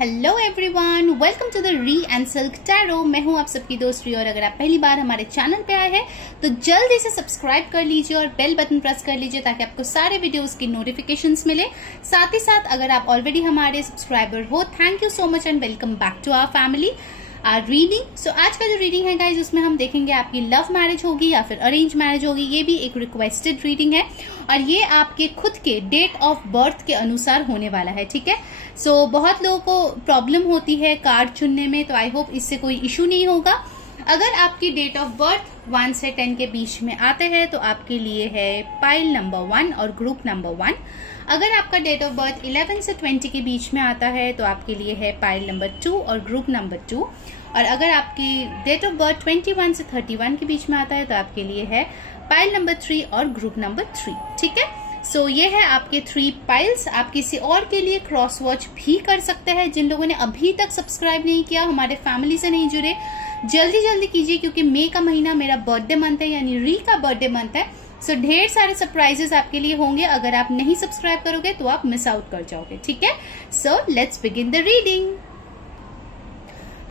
Hello everyone, welcome to the Re and Silk Tarot. मैं हूं आप सबकी दोस्त री, और अगर आप पहली बार हमारे चैनल पे आए हैं तो जल्दी से सब्सक्राइब कर लीजिए और बेल बटन प्रेस कर लीजिए ताकि आपको सारे वीडियोस की नोटिफिकेशंस मिले। साथ ही साथ अगर आप ऑलरेडी हमारे सब्सक्राइबर हो, thank you so much and welcome back to our family. Reading so आज का जो रीडिंग है गाइज, उसमें हम देखेंगे आपकी लव मैरिज होगी या फिर अरेंज मैरिज होगी। ये भी एक रिक्वेस्टेड रीडिंग है और ये आपके खुद के डेट ऑफ बर्थ के अनुसार होने वाला है, ठीक है। सो बहुत लोगों को प्रॉब्लम होती है कार्ड चुनने में, तो आई होप इससे कोई इशू नहीं होगा। अगर आपकी डेट ऑफ बर्थ 1 से 10 के बीच में आते हैं तो आपके लिए है पाइल नंबर 1 और ग्रुप नंबर 1। अगर आपका डेट ऑफ बर्थ 11 से 20 के बीच में आता है तो आपके लिए है पाइल नंबर 2 और ग्रुप नंबर 2। और अगर आपकी डेट ऑफ बर्थ 21 से 31 के बीच में आता है तो आपके लिए है पाइल नंबर 3 और ग्रुप नंबर 3, ठीक है। सो ये है आपके 3 पाइल्स। आप किसी और के लिए क्रॉस वॉच भी कर सकते हैं। जिन लोगों ने अभी तक सब्सक्राइब नहीं किया, हमारे फैमिली से नहीं जुड़े, जल्दी कीजिए क्योंकि मई का महीना मेरा बर्थडे मंथ है, यानी री का बर्थडे मंथ है। सो ढेर सारे सरप्राइजेस आपके लिए होंगे। अगर आप नहीं सब्सक्राइब करोगे तो आप मिस आउट कर जाओगे, ठीक है। So let's begin the reading.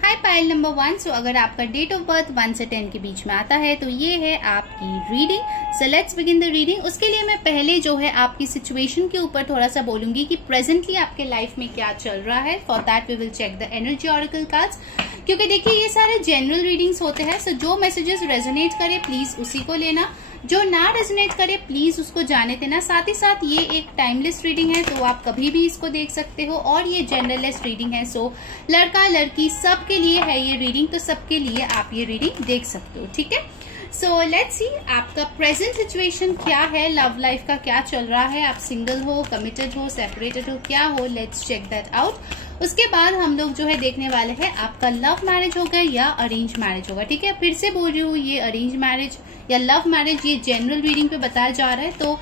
Hi pile number 1। सो अगर आपका डेट ऑफ बर्थ 1 से 10 के बीच में आता है तो ये है आपकी reading. So let's begin the reading. उसके लिए मैं पहले जो है आपकी सिचुएशन के ऊपर थोड़ा सा बोलूंगी कि प्रेजेंटली आपके लाइफ में क्या चल रहा है। For that we will check the energy oracle cards, क्योंकि देखिए ये सारे जनरल रीडिंग्स होते हैं। सो जो मैसेजेस रेजोनेट करे प्लीज उसी को लेना, जो ना रेजोनेट करे प्लीज उसको जाने देना। साथ ही साथ ये एक टाइमलेस रीडिंग है तो आप कभी भी इसको देख सकते हो, और ये जनरलेस रीडिंग है। सो लड़का लड़की सबके लिए है ये रीडिंग, तो सबके लिए आप ये रीडिंग देख सकते हो, ठीक है। सो लेट्स सी आपका प्रेजेंट सिचुएशन क्या है, लव लाइफ का क्या चल रहा है। आप सिंगल हो, कमिटेड हो, सेपरेटेड हो, क्या हो, लेट्स चेक दैट आउट। उसके बाद हम लोग जो है देखने वाले हैं आपका लव मैरिज होगा या अरेंज मैरिज होगा, ठीक है। फिर से बोल रही हूँ, ये अरेंज मैरिज या लव मैरिज ये जनरल रीडिंग पे बताया जा रहा है, तो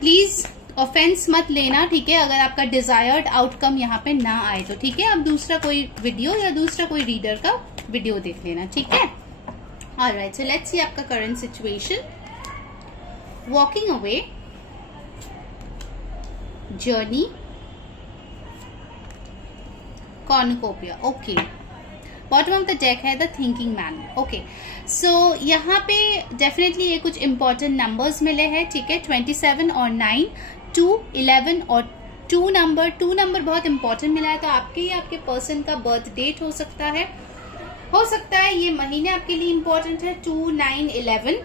प्लीज ऑफेंस मत लेना, ठीक है। अगर आपका डिजायर्ड आउटकम यहाँ पे ना आए तो, ठीक है। आप दूसरा कोई वीडियो या दूसरा कोई रीडर का वीडियो देख लेना, ठीक है। ऑलराइट, सो लेट्स सी आपका current situation. Walking away, journey, cornucopia, okay. Bottom of the deck है the thinking man, okay. So यहाँ पे डेफिनेटली ये कुछ इंपॉर्टेंट नंबर्स मिले हैं, ठीक है। 27 और 9, 2, 11 और 2 नंबर बहुत इंपॉर्टेंट मिला है। तो आपके या आपके पर्सन का बर्थ डेट हो सकता है ये महीने आपके लिए इंपॉर्टेंट है, 2, 9, 11।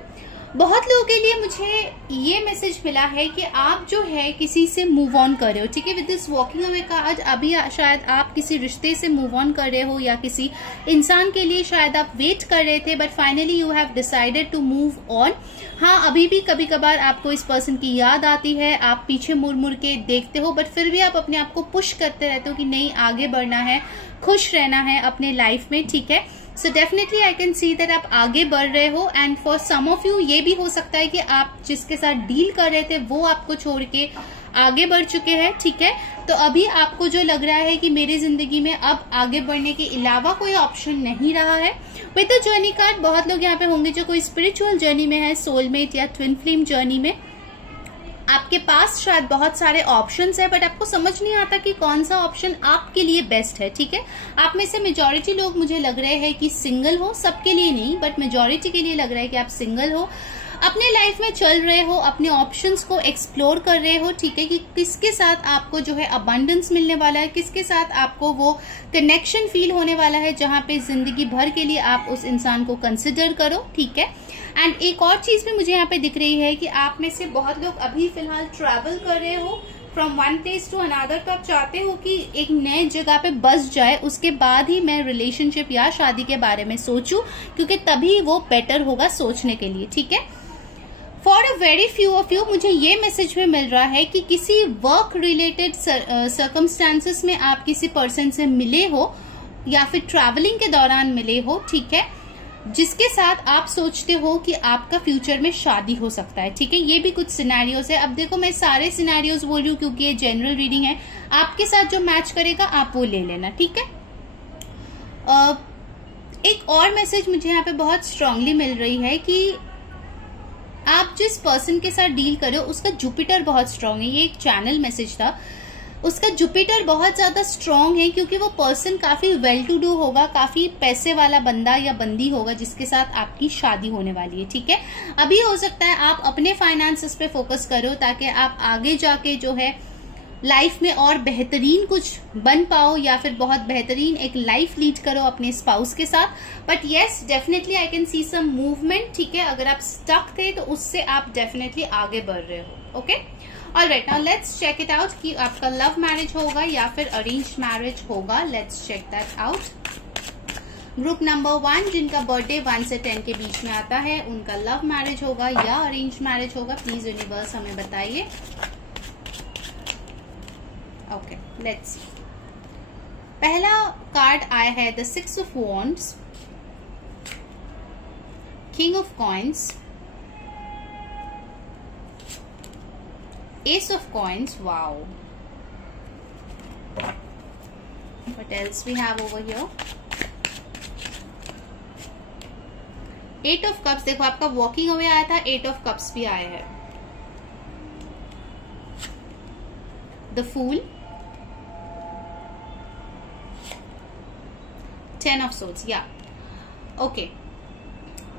बहुत लोगों के लिए मुझे ये मैसेज मिला है कि आप जो है किसी से मूव ऑन कर रहे हो, ठीक है। With this walking away card अभी शायद आप किसी रिश्ते से मूव ऑन कर रहे हो या किसी इंसान के लिए शायद आप वेट कर रहे थे, but finally you have decided to move on. हाँ, अभी भी कभी कभार आपको इस पर्सन की याद आती है, आप पीछे मुड़ के देखते हो, बट फिर भी आप अपने आप को पुश करते रहते हो कि नहीं, आगे बढ़ना है, खुश रहना है अपने लाइफ में, ठीक है। So definitely I can see that आप आगे बढ़ रहे हो। And for some of you ये भी हो सकता है कि आप जिसके साथ डील कर रहे थे वो आपको छोड़ के आगे बढ़ चुके हैं, ठीक है। तो अभी आपको जो लग रहा है कि मेरी जिंदगी में अब आगे बढ़ने के अलावा कोई ऑप्शन नहीं रहा है। विद द जर्नी कार्ड बहुत लोग यहाँ पे होंगे जो कोई स्पिरिचुअल जर्नी में है, सोलमेट या ट्विन फ्लेम जर्नी में। आपके पास शायद बहुत सारे ऑप्शंस है, बट आपको समझ नहीं आता कि कौन सा ऑप्शन आपके लिए बेस्ट है, ठीक है। आप में से मेजॉरिटी लोग मुझे लग रहे हैं कि सिंगल हो, सबके लिए नहीं बट मेजॉरिटी के लिए लग रहा है कि आप सिंगल हो, अपने लाइफ में चल रहे हो, अपने ऑप्शंस को एक्सप्लोर कर रहे हो, ठीक है। कि किसके साथ आपको जो है अबंडेंस मिलने वाला है, किसके साथ आपको वो कनेक्शन फील होने वाला है जहां पे जिंदगी भर के लिए आप उस इंसान को कंसिडर करो, ठीक है। एंड एक और चीज भी मुझे यहाँ पे दिख रही है कि आप में से बहुत लोग अभी फिलहाल ट्रैवल कर रहे हो from one place to another. तो आप चाहते हो कि एक नए जगह पे बस जाए, उसके बाद ही मैं रिलेशनशिप या शादी के बारे में सोचूं, क्योंकि तभी वो बेटर होगा सोचने के लिए, ठीक है। For a very few of you मुझे ये मैसेज भी मिल रहा है कि किसी वर्क रिलेटेड सर्कमस्टांसेस में आप किसी पर्सन से मिले हो या फिर ट्रैवलिंग के दौरान मिले हो, ठीक है, जिसके साथ आप सोचते हो कि आपका फ्यूचर में शादी हो सकता है, ठीक है। ये भी कुछ सिनेरियोज है। अब देखो मैं सारे सिनेरियोज बोल रही हूँ क्योंकि ये जनरल रीडिंग है, आपके साथ जो मैच करेगा आप वो ले लेना, ठीक है। एक और मैसेज मुझे यहाँ पे बहुत स्ट्रांगली मिल रही है कि आप जिस पर्सन के साथ डील कर रहे हो उसका जुपिटर बहुत स्ट्रांग है। ये एक चैनल मैसेज था। उसका जुपिटर बहुत ज्यादा स्ट्रांग है, क्योंकि वो पर्सन काफी वेल टू डू होगा, काफी पैसे वाला बंदा या बंदी होगा जिसके साथ आपकी शादी होने वाली है। ठीक है, अभी हो सकता है आप अपने फाइनेंसेस पे फोकस करो ताकि आप आगे जाके जो है लाइफ में और बेहतरीन कुछ बन पाओ, या फिर बहुत बेहतरीन एक लाइफ लीड करो अपने स्पाउस के साथ। But yes, definitely I can see some movement. ठीक है, अगर आप स्टक थे तो उससे आप डेफिनेटली आगे बढ़ रहे हो। Okay, alright, now let's check it out कि आपका लव मैरिज होगा या फिर अरेंज मैरिज होगा। Let's check that out. Group number 1 जिनका बर्थडे 1 से 10 के बीच में आता है, उनका लव मैरिज होगा या अरेंज मैरिज होगा, प्लीज यूनिवर्स हमें बताइए। Okay, let's see. पहला कार्ड आया है the 6 of wands, king of coins, ace of coins. Wow, what else we have over here? 8 of cups. देखो आपका वॉकिंग अवे आया था, 8 ऑफ कप्स भी आया है। The fool, 10 of swords. या ओके,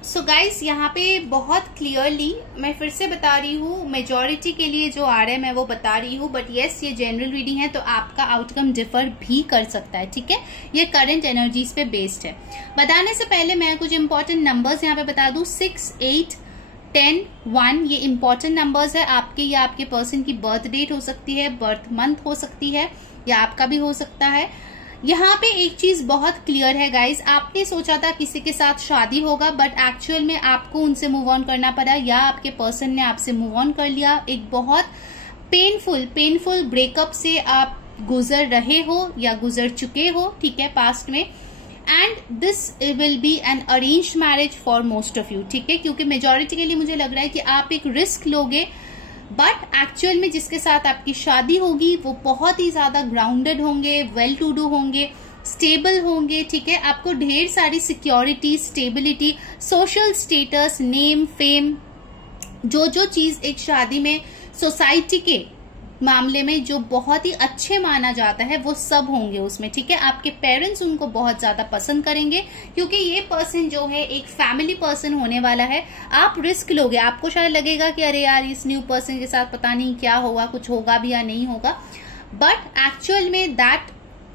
सो गाइस यहाँ पे बहुत क्लियरली मैं फिर से बता रही हूँ, मेजॉरिटी के लिए जो आ रहा है मैं वो बता रही हूँ, बट येस ये जनरल रीडिंग है तो आपका आउटकम डिफर भी कर सकता है। ठीक है, ये करंट एनर्जीज पे बेस्ड है। बताने से पहले मैं कुछ इंपॉर्टेंट नंबर्स यहाँ पे बता दूं। 6, 8, 10, 1 ये इंपॉर्टेंट नंबर्स है आपके या आपके पर्सन की बर्थ डेट हो सकती है, बर्थ मंथ हो सकती है, या आपका भी हो सकता है। यहाँ पे एक चीज बहुत क्लियर है गाइज, आपने सोचा था किसी के साथ शादी होगा, बट एक्चुअल में आपको उनसे मूव ऑन करना पड़ा, या आपके पर्सन ने आपसे मूव ऑन कर लिया। एक बहुत पेनफुल ब्रेकअप से आप गुजर रहे हो या गुजर चुके हो, ठीक है, पास्ट में। And this will be an arrange marriage for most of you. ठीक है, क्योंकि मेजॉरिटी के लिए मुझे लग रहा है कि आप एक रिस्क लोगे, बट एक्चुअल में जिसके साथ आपकी शादी होगी वो बहुत ही ज्यादा ग्राउंडेड होंगे, वेल टू डू होंगे, स्टेबल होंगे। ठीक है, आपको ढेर सारी security, stability, social status, name, fame, जो चीज एक शादी में सोसाइटी के मामले में जो बहुत ही अच्छे माना जाता है वो सब होंगे उसमें। ठीक है, आपके पेरेंट्स उनको बहुत ज्यादा पसंद करेंगे, क्योंकि ये पर्सन जो है एक फैमिली पर्सन होने वाला है। आप रिस्क लोगे, आपको शायद लगेगा कि अरे यार इस न्यू पर्सन के साथ पता नहीं क्या होगा, कुछ होगा भी या नहीं होगा, बट एक्चुअल में that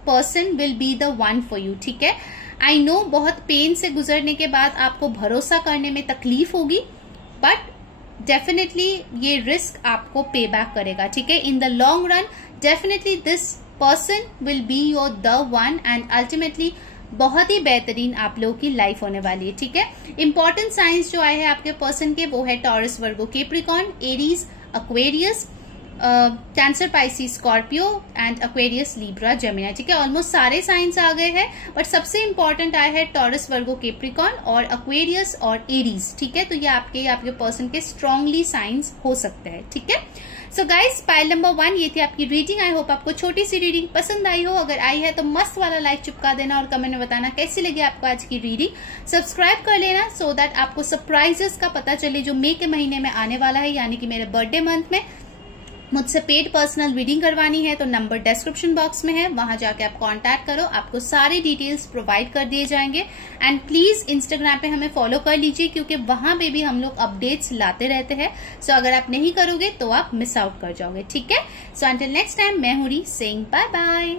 person will be the one for you. ठीक है, आई नो बहुत पेन से गुजरने के बाद आपको भरोसा करने में तकलीफ होगी, बट डेफिनेटली ये रिस्क आपको पे बैक करेगा। ठीक है, in the long run definitely this person will be your the one, and ultimately बहुत ही बेहतरीन आप लोगों की लाइफ होने वाली है। ठीक है, इंपॉर्टेंट साइंस जो आए हैं आपके पर्सन के वो है taurus, Virgo, Capricorn, Aries, Aquarius, cancer, Pisces, Scorpio and Aquarius, Libra, Gemini. ठीक है, ऑलमोस्ट सारे साइंस आ गए हैं, बट सबसे इंपॉर्टेंट आया है टॉरस, वर्गो, कैप्रिकॉर्न और एक्वेरियस और एरीज। ठीक है, तो ये आपके पर्सन के स्ट्रांगली साइंस हो सकते हैं। ठीक है, सो गाइस पाइल नंबर 1 ये थी आपकी रीडिंग। आई होप आपको छोटी सी रीडिंग पसंद आई हो। अगर आई है तो मस्त वाला लाइक चिपका देना और कमेंट में बताना कैसी लगी आपको आज की रीडिंग। सब्सक्राइब कर लेना सो दैट आपको सरप्राइजेस का पता चले जो मई के महीने में आने वाला है, यानी कि मेरे बर्थडे मंथ में। मुझसे पेड पर्सनल रीडिंग करवानी है तो नंबर डिस्क्रिप्शन बॉक्स में है, वहां जाके आप कांटेक्ट करो, आपको सारी डिटेल्स प्रोवाइड कर दिए जाएंगे। एंड प्लीज इंस्टाग्राम पे हमें फॉलो कर लीजिए, क्योंकि वहां पे भी हम लोग अपडेट्स लाते रहते हैं। सो अगर आप नहीं करोगे तो आप मिस आउट कर जाओगे। ठीक है, सो अंटिल नेक्स्ट टाइम मैं हूं री सेइंग बाय बाय।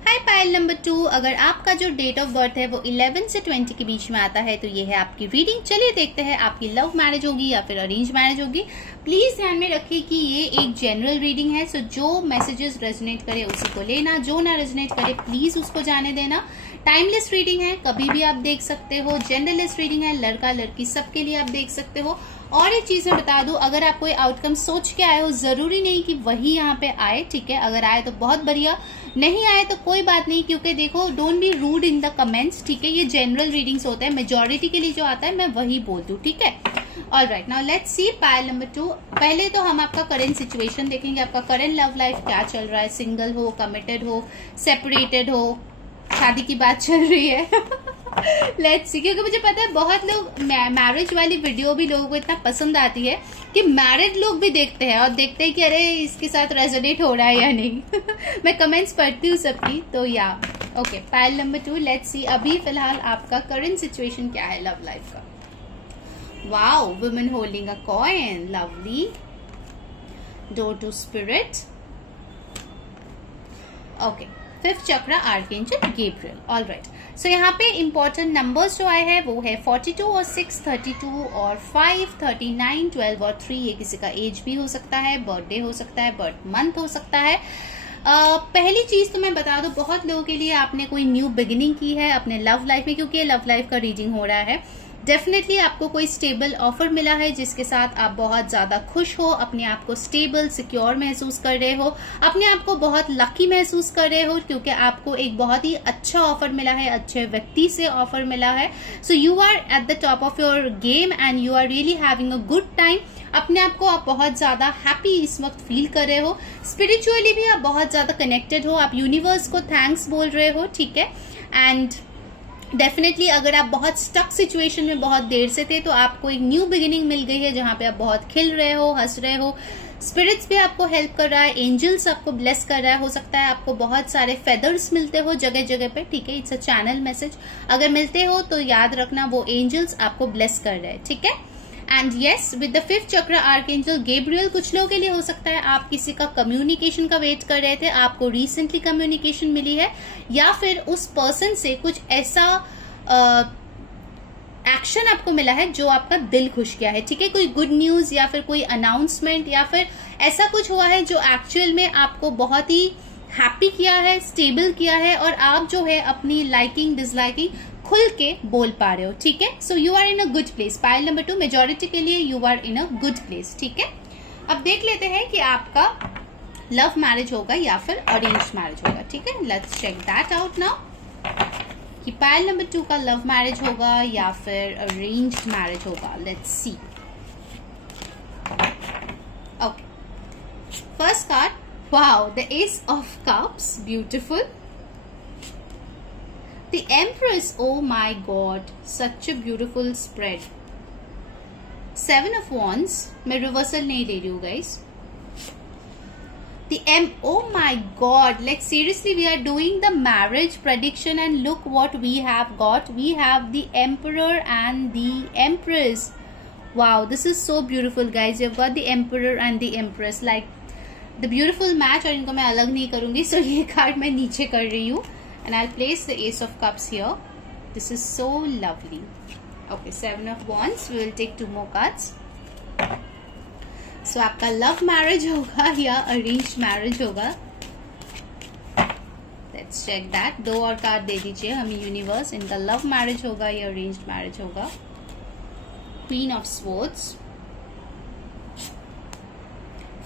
हाय पाइल नंबर 2, अगर आपका जो डेट ऑफ बर्थ है वो 11 से 20 के बीच में आता है तो ये है आपकी रीडिंग। चलिए देखते हैं आपकी लव मैरिज होगी या फिर अरेंज मैरिज होगी। प्लीज ध्यान में रखिए कि ये एक जनरल रीडिंग है, सो जो मैसेजेस रेजोनेट करे उसी को लेना, जो ना रेजोनेट करे प्लीज उसको जाने देना। टाइमलेस रीडिंग है, कभी भी आप देख सकते हो। जेंडरलेस रीडिंग है, लड़का लड़की सबके लिए आप देख सकते हो। और एक चीज मैं बता दूं, अगर आप कोई आउटकम सोच के आए हो जरूरी नहीं कि वही यहाँ पे आए। ठीक है, अगर आए तो बहुत बढ़िया, नहीं आए तो कोई बात नहीं, क्योंकि देखो don't be rude in the comments. ठीक है, ये जनरल रीडिंग्स होता है, मेजॉरिटी के लिए जो आता है मैं वही बोल दूं। ठीक है, alright, now let's see pile number 2। पहले तो हम आपका करंट सिचुएशन देखेंगे, आपका करंट लव लाइफ क्या चल रहा है, सिंगल हो, कमिटेड हो, सेपरेटेड हो, शादी की बात चल रही है लेट्स सी, क्योंकि मुझे पता है बहुत लोग मैरिज वाली वीडियो भी लोगों को इतना पसंद आती है कि मैरिड लोग भी देखते हैं और देखते हैं कि अरे इसके साथ रेजोनेट हो रहा है या नहीं। मैं कमेंट्स पढ़ती हूँ सबकी, तो या okay. Pile number 2, let's see अभी फिलहाल आपका करंट सिचुएशन क्या है लव लाइफ का। Wow, women holding a coin, lovely. Door to spirit, okay. Fifth chakra, archangel Gabriel. Alright, so यहाँ पे इंपॉर्टेंट नंबर्स जो आए हैं वो है 42 और 6, 32 और 5, 39, 12 और 3। ये किसी का एज भी हो सकता है, बर्थडे हो सकता है, बर्थ मंथ हो सकता है। पहली चीज तो मैं बता दूं, बहुत लोगों के लिए आपने कोई न्यू बिगिनिंग की है अपने लव लाइफ में, क्योंकि ये लव लाइफ का रीडिंग हो रहा है। डेफिनेटली आपको कोई स्टेबल ऑफर मिला है जिसके साथ आप बहुत ज्यादा खुश हो, अपने आप को स्टेबल सिक्योर महसूस कर रहे हो, अपने आप को बहुत लकी महसूस कर रहे हो, क्योंकि आपको एक बहुत ही अच्छा ऑफर मिला है, अच्छे व्यक्ति से ऑफर मिला है। So you are at the top of your game and you are really having a good time. अपने आप को आप बहुत ज्यादा हैप्पी इस वक्त फील कर रहे हो। स्पिरिचुअली भी आप बहुत ज्यादा कनेक्टेड हो, आप यूनिवर्स को थैंक्स बोल रहे हो, ठीक है। एंड डेफिनेटली अगर आप बहुत स्टक सिचुएशन में बहुत देर से थे तो आपको एक न्यू बिगिनिंग मिल गई है जहां पे आप बहुत खिल रहे हो, हंस रहे हो। स्पिरिट्स भी आपको हेल्प कर रहा है, एंजल्स आपको ब्लेस कर रहा है। हो सकता है आपको बहुत सारे फेदर्स मिलते हो जगह जगह पे, ठीक है। It's a channel message. अगर मिलते हो तो याद रखना वो एंजल्स आपको ब्लेस कर रहे हैं, ठीक है। And yes, with the fifth chakra archangel Gabriel, कुछ लोगों के लिए हो सकता है आप किसी का कम्युनिकेशन का वेट कर रहे थे, आपको रिसेंटली कम्युनिकेशन मिली है, या फिर उस पर्सन से कुछ ऐसा एक्शन आपको मिला है जो आपका दिल खुश किया है, ठीक है। कोई गुड न्यूज या फिर कोई अनाउंसमेंट या फिर ऐसा कुछ हुआ है जो एक्चुअल में आपको बहुत ही हैप्पी किया है, स्टेबल किया है, और आप जो है अपनी लाइकिंग डिसलाइकिंग खुल के बोल पा रहे हो, ठीक है। So you are in a good place. Pile number 2, majority के लिए you are in a good place, ठीक है। अब देख लेते हैं कि आपका लव मैरिज होगा या फिर अरेंज मैरिज होगा, ठीक है। Let's check that out now कि पाइल नंबर 2 का लव मैरिज होगा या फिर अरेंज्ड मैरिज होगा। Let's see. Okay, first card, wow, the ace of cups, beautiful. The Empress, oh my god, such a beautiful spread. 7 of Wands, मैं reversal नहीं ले रही हूँ guys. Oh my god, like seriously we are doing the marriage prediction and look what we have got. We have the Emperor and the Empress. Wow, this is so beautiful guys. You've got the Emperor and the Empress, like the beautiful match. और इनको मैं अलग नहीं करूंगी, so ये card मैं नीचे कर रही हूँ. And I'll place the Ace of Cups here. This is so lovely. Okay, 7 of Wands. We will take 2 more cards. So आपका love marriage होगा या arranged marriage होगा? Let's check that. 2 और कार्ड दे दीजिए हमें यूनिवर्स, इनका love marriage होगा या arranged marriage होगा? Queen of Swords.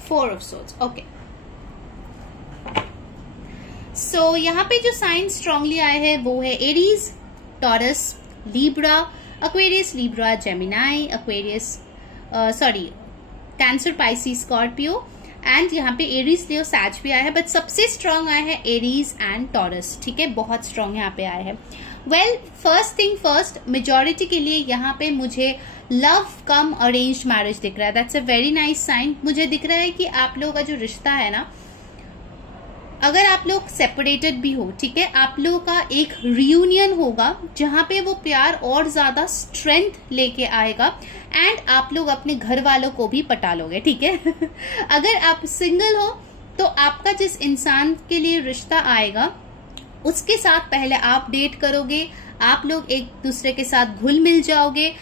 4 of Swords. Okay. सो यहाँ पे जो साइन स्ट्रांगली आए हैं वो है Aries, taurus, Libra, Aquarius, Libra, Gemini, Aquarius, sorry cancer, Pisces, Scorpio, and यहाँ पे एरीज, लियो, सैज भी आया है, बट सबसे स्ट्रांग आया है एरीज एंड टॉरस, ठीक है। बहुत स्ट्रांग यहाँ पे आया है। Well, first thing first, majority के लिए यहाँ पे मुझे लव कम अरेंज्ड मैरिज दिख रहा है। That's a very nice sign. मुझे दिख रहा है कि आप लोगों का जो रिश्ता है ना, अगर आप लोग सेपरेटेड भी हो, ठीक है, आप लोगों का एक रियूनियन होगा जहां पे वो प्यार और ज्यादा स्ट्रेंथ लेके आएगा एंड आप लोग अपने घर वालों को भी पटा लोगे, ठीक है। अगर आप सिंगल हो तो आपका जिस इंसान के लिए रिश्ता आएगा उसके साथ पहले आप डेट करोगे, आप लोग एक दूसरे के साथ घुल मिल जाओगे।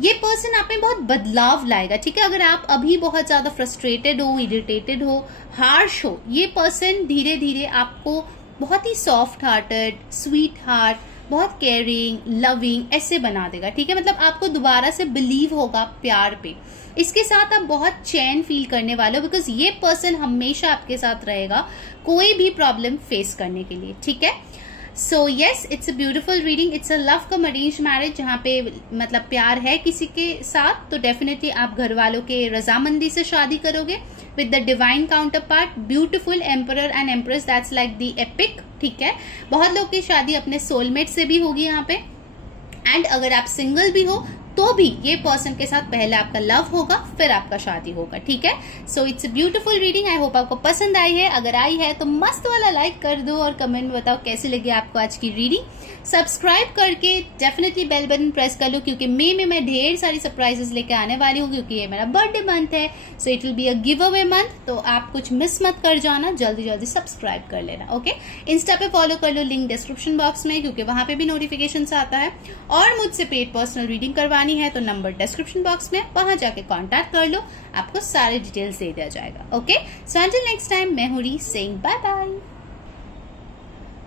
ये पर्सन आप में बहुत बदलाव लाएगा, ठीक है। अगर आप अभी बहुत ज्यादा फ्रस्ट्रेटेड हो, इरिटेटेड हो, हार्श हो, ये पर्सन धीरे धीरे आपको बहुत ही सॉफ्ट हार्टेड, स्वीट हार्ट, बहुत केयरिंग, लविंग ऐसे बना देगा, ठीक है। मतलब आपको दोबारा से बिलीव होगा प्यार पे। इसके साथ आप बहुत चैन फील करने वाले हो, बिकॉज ये पर्सन हमेशा आपके साथ रहेगा कोई भी प्रॉब्लम फेस करने के लिए, ठीक है। So yes, it's a beautiful reading. It's a love come arrange marriage, जहाँ पे मतलब प्यार है किसी के साथ तो डेफिनेटली आप घर वालों के रजामंदी से शादी करोगे with the divine counter part. Beautiful emperor and empress, that's like the epic, ठीक है। बहुत लोग की शादी अपने सोलमेट से भी होगी यहाँ पे, एंड अगर आप सिंगल भी हो तो भी ये पर्सन के साथ पहले आपका लव होगा, फिर आपका शादी होगा, ठीक है। So it's a beautiful reading. I hope आपको पसंद आई है। अगर आई है तो मस्त वाला लाइक कर दो और कमेंट में बताओ कैसी लगी आपको आज की रीडिंग। सब्सक्राइब करके डेफिनेटली बेल बटन प्रेस कर लो, क्योंकि मई में मैं ढेर सारी सरप्राइजेस लेके आने वाली हूँ, क्योंकि ये मेरा बर्थडे मंथ है। So it will be a give away month, तो आप कुछ मिस मत कर जाना, जल्दी जल्दी सब्सक्राइब कर लेना, ओके। इंस्टा पे फॉलो कर लो, लिंक डिस्क्रिप्शन बॉक्स में, क्योंकि वहां पे भी नोटिफिकेशन आता है। और मुझसे पेड पर्सनल रीडिंग करवानी है तो नंबर डिस्क्रिप्शन बॉक्स में, वहां जाके कांटेक्ट कर लो, आपको सारे डिटेल्स दे दिया जाएगा, okay. So until next time, मैं हूँ Re saying bye bye.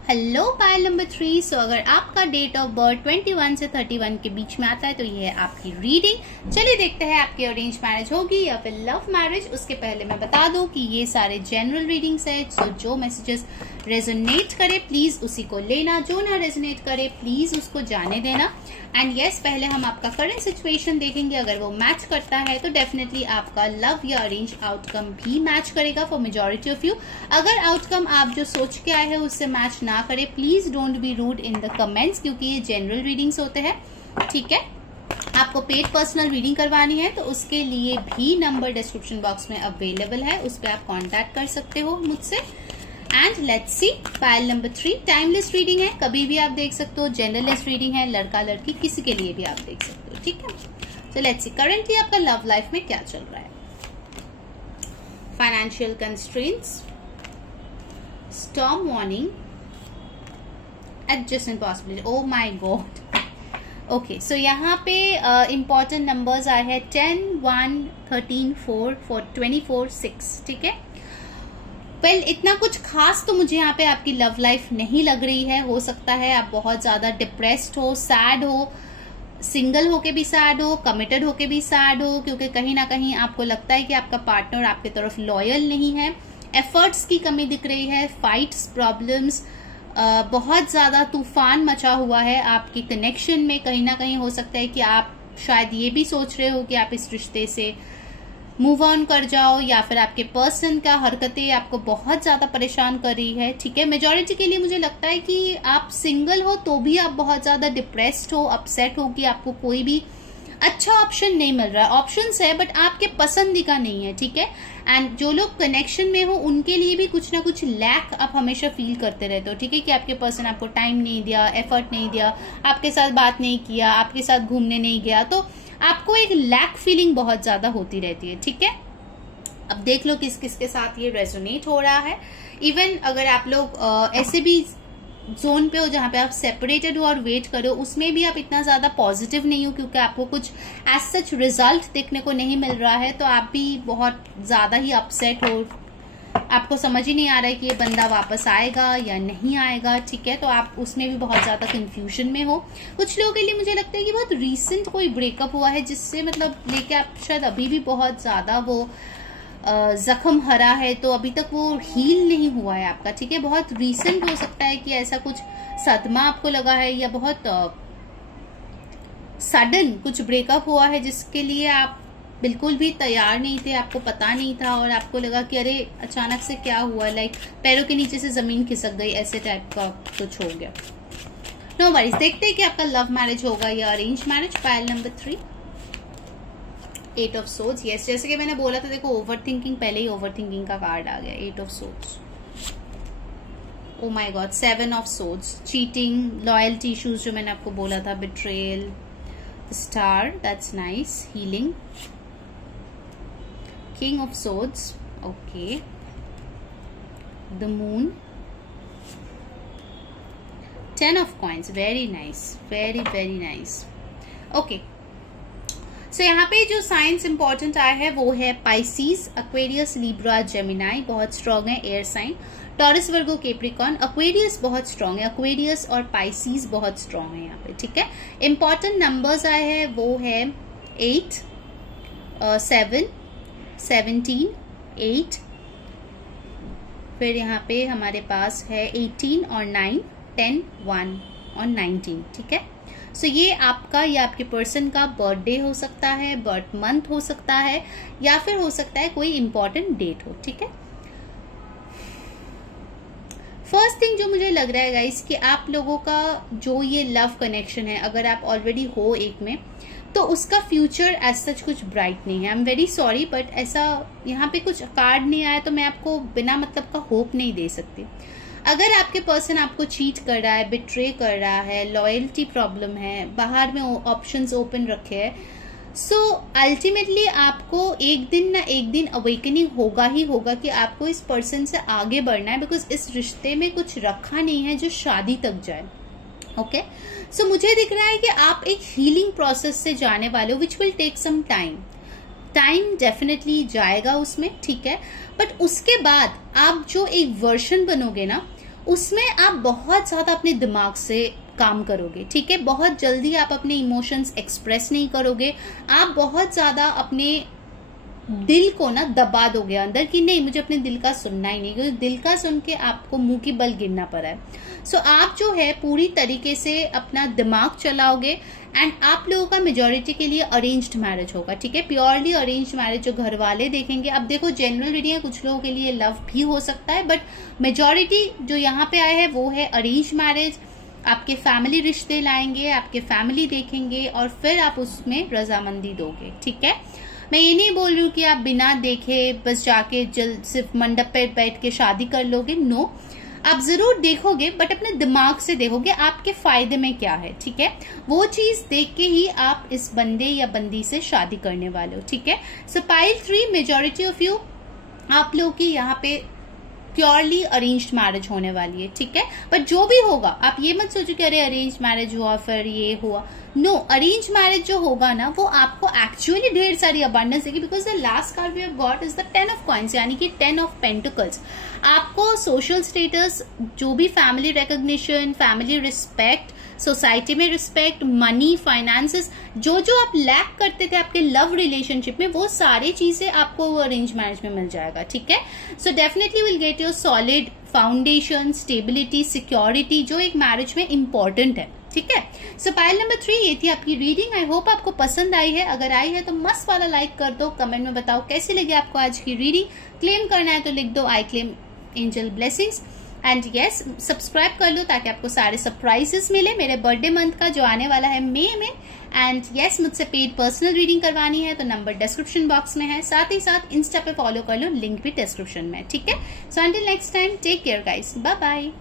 Hello pile number 3। So अगर आपका डेट ऑफ बर्थ 21 से 31 के बीच में आता है तो ये है आपकी रीडिंग। चलिए देखते हैं आपकी अरेंज मैरिज होगी या फिर लव मैरिज। उसके पहले मैं बता दूं कि ये सारे जनरल रीडिंग्स है, सो जो मैसेजेस रेजोनेट करे प्लीज उसी को लेना, जो ना रेजोनेट करे प्लीज उसको जाने देना। एंड यस, पहले हम आपका करंट सिचुएशन देखेंगे, अगर वो मैच करता है तो डेफिनेटली आपका लव या अरेंज आउटकम भी मैच करेगा फॉर मेजॉरिटी ऑफ यू। अगर आउटकम आप जो सोच के आए हैं उससे मैच ना करे, please don't be rude in the comments, क्योंकि ये जनरल रीडिंग्स होते हैं, ठीक है। आपको पेड पर्सनल रीडिंग करवानी है तो उसके लिए भी नंबर डिस्क्रिप्शन बॉक्स में अवेलेबल है, उस पर आप कांटेक्ट कर सकते हो मुझसे। And let's see Payal number 3। Timeless reading है, कभी भी आप देख सकते हो। जनरलेस रीडिंग है, लड़का लड़की किसी के लिए भी आप देख सकते हो, ठीक है। तो लेट्स सी करंटली आपका लव लाइफ में क्या चल रहा है। Financial constraints, storm warning, adjustment possibility, oh my God. Okay, so यहाँ पे इंपॉर्टेंट नंबर्स आए हैं 10, 1, 13, 4, 24, 6, ठीक है। वेल, इतना कुछ खास तो मुझे यहाँ पे आपकी लव लाइफ नहीं लग रही है। हो सकता है आप बहुत ज्यादा डिप्रेस्ड हो, सैड हो, सिंगल होके भी सैड हो, कमिटेड होके भी सैड हो, क्योंकि कहीं ना कहीं आपको लगता है कि आपका पार्टनर आपके तरफ लॉयल नहीं है। एफर्ट्स की कमी दिख रही है, फाइट्स, प्रॉब्लम्स, बहुत ज्यादा तूफान मचा हुआ है आपकी कनेक्शन में। कहीं ना कहीं हो सकता है कि आप शायद ये भी सोच रहे हो कि आप इस रिश्ते से मूव ऑन कर जाओ, या फिर आपके पर्सन का हरकतें आपको बहुत ज्यादा परेशान कर रही है, ठीक है। मेजॉरिटी के लिए मुझे लगता है कि आप सिंगल हो तो भी आप बहुत ज्यादा डिप्रेस्ड हो, अपसेट हो कि आपको कोई भी अच्छा ऑप्शन नहीं मिल रहा है। ऑप्शंस है बट आपके पसंद का नहीं है, ठीक है। एंड जो लोग कनेक्शन में हो उनके लिए भी कुछ ना कुछ लैक आप हमेशा फील करते रहते हो, ठीक है, कि आपके पर्सन आपको टाइम नहीं दिया, एफर्ट नहीं दिया, आपके साथ बात नहीं किया, आपके साथ घूमने नहीं गया, तो आपको एक लैक फीलिंग बहुत ज्यादा होती रहती है, ठीक है। अब देख लो किस किस के साथ ये रेजोनेट हो रहा है। इवन अगर आप लोग ऐसे भी जोन पे हो जहां पे आप सेपरेटेड हो और वेट करो, उसमें भी आप इतना ज्यादा पॉजिटिव नहीं हो, क्योंकि आपको कुछ एज सच रिजल्ट देखने को नहीं मिल रहा है, तो आप भी बहुत ज्यादा ही अपसेट हो। आपको समझ ही नहीं आ रहा है कि ये बंदा वापस आएगा या नहीं आएगा, ठीक है। तो आप उसमें भी बहुत ज्यादा कंफ्यूजन में हो। कुछ लोगों के लिए मुझे लगता है कि बहुत रीसेंट कोई ब्रेकअप हुआ है, जिससे मतलब लेके आप शायद अभी भी बहुत ज्यादा वो जख्म हरा है, तो अभी तक वो हील नहीं हुआ है आपका, ठीक है। बहुत रीसेंट हो सकता है कि ऐसा कुछ सदमा आपको लगा है, या बहुत सडन कुछ ब्रेकअप हुआ है जिसके लिए आप बिल्कुल भी तैयार नहीं थे, आपको पता नहीं था, और आपको लगा कि अरे अचानक से क्या हुआ, लाइक पैरों के नीचे से जमीन खिसक गई, ऐसे टाइप का कुछ हो गया। नो वरीज, देखते हैं कि आपका लव मैरिज होगा या arrange marriage. Payal number 3, 8 of swords. Yes, जैसे कि मैंने बोला था, देखो ओवर थिंकिंग, पहले ही ओवर थिंकिंग का कार्ड आ गया, 8 of swords. Oh my God, 7 of swords, cheating, loyalty issues जो मैंने आपको बोला था, betrayal, star, that's nice, healing, king of swords, okay, the moon, 10 of coins, very nice, very very nice, okay. So यहाँ पे जो साइंस इंपॉर्टेंट आया है वो है पाइसीज, एक्वेरियस, लिब्रा, जेमिनाई बहुत स्ट्रांग है, एयर साइन, टॉरस, वर्गो, कैप्रिकॉर्न, एक्वेरियस बहुत स्ट्रांग है, एक्वेरियस और पाइसीज बहुत स्ट्रांग है यहाँ पे, ठीक है। इंपॉर्टेंट नंबर्स आए हैं वो है 8, 7, 17, 8, फिर यहाँ पे हमारे पास है 18 और 9, 10, 1 और 19, ठीक है। सो ये आपका या आपके पर्सन का बर्थडे हो सकता है, बर्थ मंथ हो सकता है, या फिर हो सकता है कोई इंपॉर्टेंट डेट हो, ठीक है। फर्स्ट थिंग जो मुझे लग रहा है गाइस कि आप लोगों का जो ये लव कनेक्शन है, अगर आप ऑलरेडी हो एक में, तो उसका फ्यूचर एज सच कुछ ब्राइट नहीं है। I am very sorry but ऐसा यहाँ पे कुछ कार्ड नहीं आया तो मैं आपको बिना मतलब का होप नहीं दे सकती। अगर आपके पर्सन आपको चीट कर रहा है, बिट्रे कर रहा है, लॉयल्टी प्रॉब्लम है, बाहर में ऑप्शंस ओपन रखे हैं, सो अल्टीमेटली आपको एक दिन ना एक दिन अवेकनिंग होगा ही होगा कि आपको इस पर्सन से आगे बढ़ना है, बिकॉज इस रिश्ते में कुछ रखा नहीं है जो शादी तक जाए। ओके, सो मुझे दिख रहा है कि आप एक हीलिंग प्रोसेस से जाने वाले हो which will take some time definitely जाएगा उसमें, ठीक है। बट उसके बाद आप जो एक वर्जन बनोगे ना, उसमें आप बहुत ज्यादा अपने दिमाग से काम करोगे, ठीक है। बहुत जल्दी आप अपने इमोशंस एक्सप्रेस नहीं करोगे, आप बहुत ज्यादा अपने दिल को ना दबा दोगे अंदर कि नहीं मुझे अपने दिल का सुनना ही नहीं, क्योंकि दिल का सुन के आपको मुंह की बल गिरना पड़ा है। सो आप जो है पूरी तरीके से अपना दिमाग चलाओगे एंड आप लोगों का मेजोरिटी के लिए अरेंज्ड मैरिज होगा, ठीक है। प्योरली अरेंज्ड मैरिज जो घर वाले देखेंगे। अब देखो जनरल रीडिंग है, कुछ लोगों के लिए लव भी हो सकता है, बट मेजोरिटी जो यहाँ पे आए हैं वो है अरेंज मैरिज। आपके फैमिली रिश्ते लाएंगे, आपके फैमिली देखेंगे और फिर आप उसमें रजामंदी दोगे, ठीक है। मैं ये नहीं बोल रही हूँ कि आप बिना देखे बस जाके जल्द सिर्फ मंडप पे बैठ के शादी कर लोगे, नो। आप जरूर देखोगे बट अपने दिमाग से देखोगे आपके फायदे में क्या है, ठीक है। वो चीज देख के ही आप इस बंदे या बंदी से शादी करने वाले हो, ठीक है। सो पाइल 3 मेजोरिटी ऑफ यू, आप लोग की यहाँ पे प्योरली अरेंज्ड मैरिज होने वाली है, ठीक है। बट जो भी होगा आप ये मत सोचो कि अरे अरेंज मैरिज हुआ फिर ये हुआ, नो। अरेंज मैरिज जो होगा ना वो आपको एक्चुअली ढेर सारी अबंडेंस देगी, because the last card we have got is the 10 of coins, यानी कि 10 ऑफ पेंटिकल्स। आपको सोशल स्टेटस, जो भी family recognition, family respect, society में रिस्पेक्ट, मनी, फाइनेंसेस, जो जो आप लैक करते थे आपके लव रिलेशनशिप में, वो सारी चीजें आपको अरेंज मैरिज में मिल जाएगा, ठीक है। So definitely will get your solid foundation, stability, security, जो एक मैरिज में इंपॉर्टेंट है, ठीक है। सो पाइल नंबर 3 ये थी आपकी रीडिंग। आई होप आपको पसंद आई है। अगर आई है तो मस्त वाला लाइक कर दो, कमेंट में बताओ कैसी लगी आपको आज की रीडिंग। क्लेम करना है तो लिख दो I claim angel blessings. And yes, subscribe कर लो ताकि आपको सारे सरप्राइजेस मिले मेरे बर्थडे मंथ का जो आने वाला है मई में। एंड यस, मुझसे पेड पर्सनल रीडिंग करवानी है तो नंबर डिस्क्रिप्शन बॉक्स में है, साथ ही साथ इंस्टा पे फॉलो कर लो, लिंक भी डिस्क्रिप्शन में, ठीक है। So until next time, take care guys, bye bye.